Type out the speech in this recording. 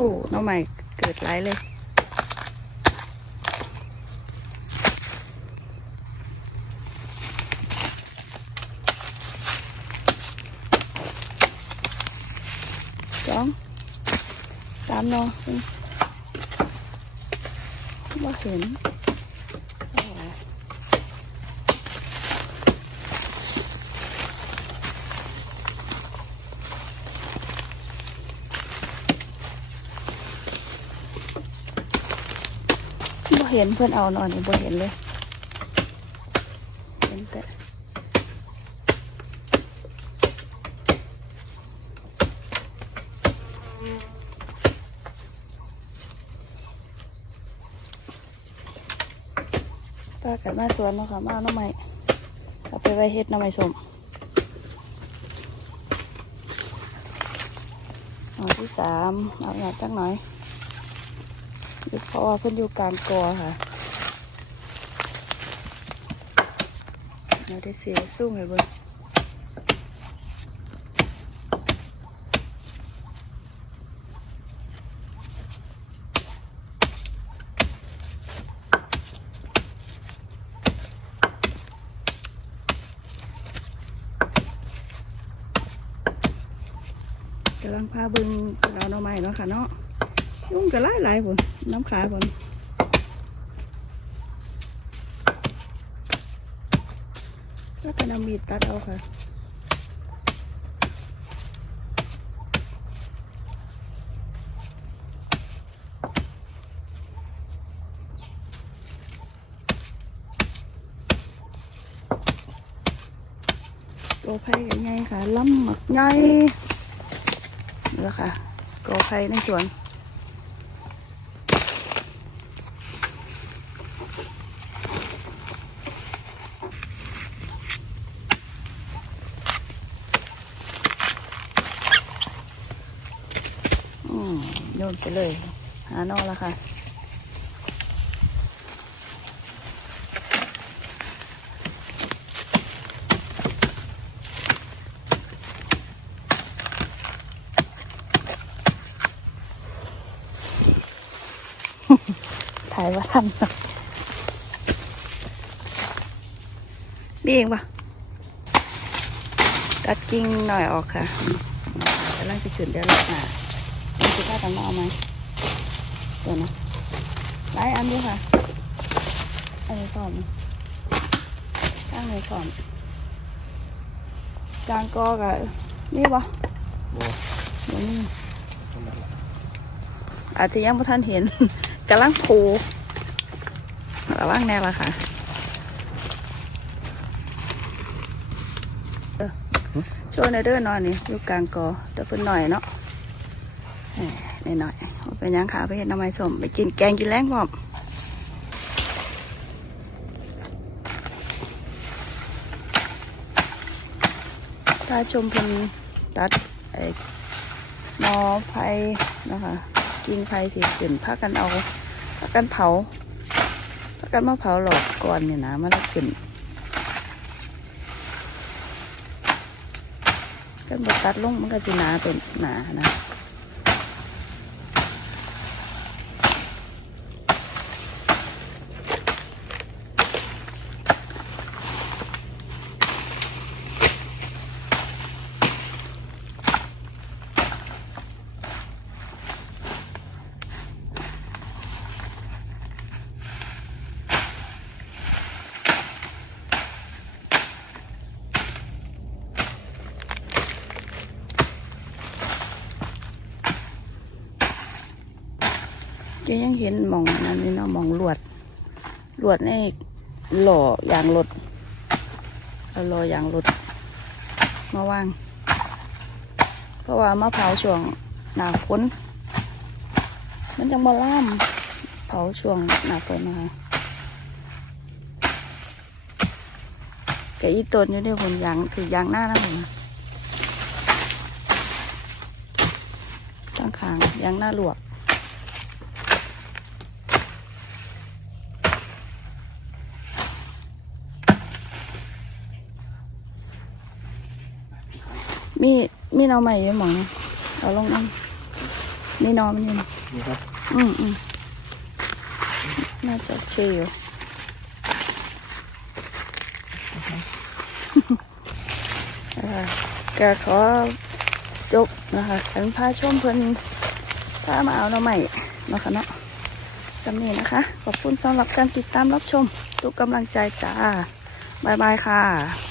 อ้น้องใหม่เกิดไรเลย สอง สามเนอว่าเห็นอ๋อบ่ เห็นเพื่อนเอานอนบ่เห็นเลยเห็นแต่ตากันมาสวนเนาะค่ะมาเอาหน้ำไม้เอาไปไว้เฮ็ดหน้ำไม้สมหน่อที่สามเอาหยาดจักหน่อย เพราะว่าเพิ่นอยู่กลางกอค่ะหน่อที่สี่สู้ไงเบิ่งกำลังพาเบิ่งเราหน่อไม้เนาะค่ะเนาะ ยุ่งกันหลายหลายๆผลน้ำขาผลแล้วก็นำมีดตัดเอาค่ะโกไผ่กันไงค่ะล้ำหมักไงนี่แหละค่ะโกไผ่ในสวนอืมโย นไปเลย หานอกแล้วค่ะ ถ่ายว่าทันนี่เองปะตัดกิ่งหน่อยออกค่ะกำลังจะขึ้นเดี๋ยวรอ บหน้ามันจะกล้าทำมาเอาไหมเดี๋ยวนะหลายอันด้วยค่ะอันนี้ก่อนข้างนี้ก่อนกลางกอกับนี่ปะบ่เดี๋ยวนี้สำนักละอาจจะยังไม่ทันเห็นกำลังโผล่ระว่างแน่ละค่ะเออช่วยในอยเด้อนอนนี่อยู่กลางกอแต่เพิ่นหน่อยเนาะในหน่อยๆเอาไปย่างขาไปเห็นน้ำไม้สมไปกินแกงกินแรงพร้อมถ้าชมพิ่นตัดไอ้หนอไผ่นะคะกินไฟสิขึ้นพากันเอาพากันเผาพากันมาเผาหลอดก่อนเนี่ยนะมันละขึ้นกันบดตัดลงมันก็สิหนาเป็นหนานะ จะยังเห็นมองนั้นนี่เนาะมองลวดลวดในหล่ออย่างรถเอาหล่อย่างรถมาวาง เพราะว่ามะพร้าวช่วงหนาฝนมันจังบ่ล่ามเผาช่วงหนาฝนนะคะแต่อีต้นอยู่ในผลยางคือยางหน้านะผมตั้งขางยางหน้าหลวก มีมีเอาใหม่ยังหมองนะเอาลงน้นี่นอนมันอยู่นี่นี่ครับอืมอืมน่าจะโอเคอยู่อ่าก็ขอจบนะคะกันพาชมเพิ่นพามาเอาหน่อใหม่เนาะคะเนาะจำนี้นะคะ ขอบคุณสำหรับการติดตามรับชม ทุกกำลังใจจ้าบ๊ายบายค่ะ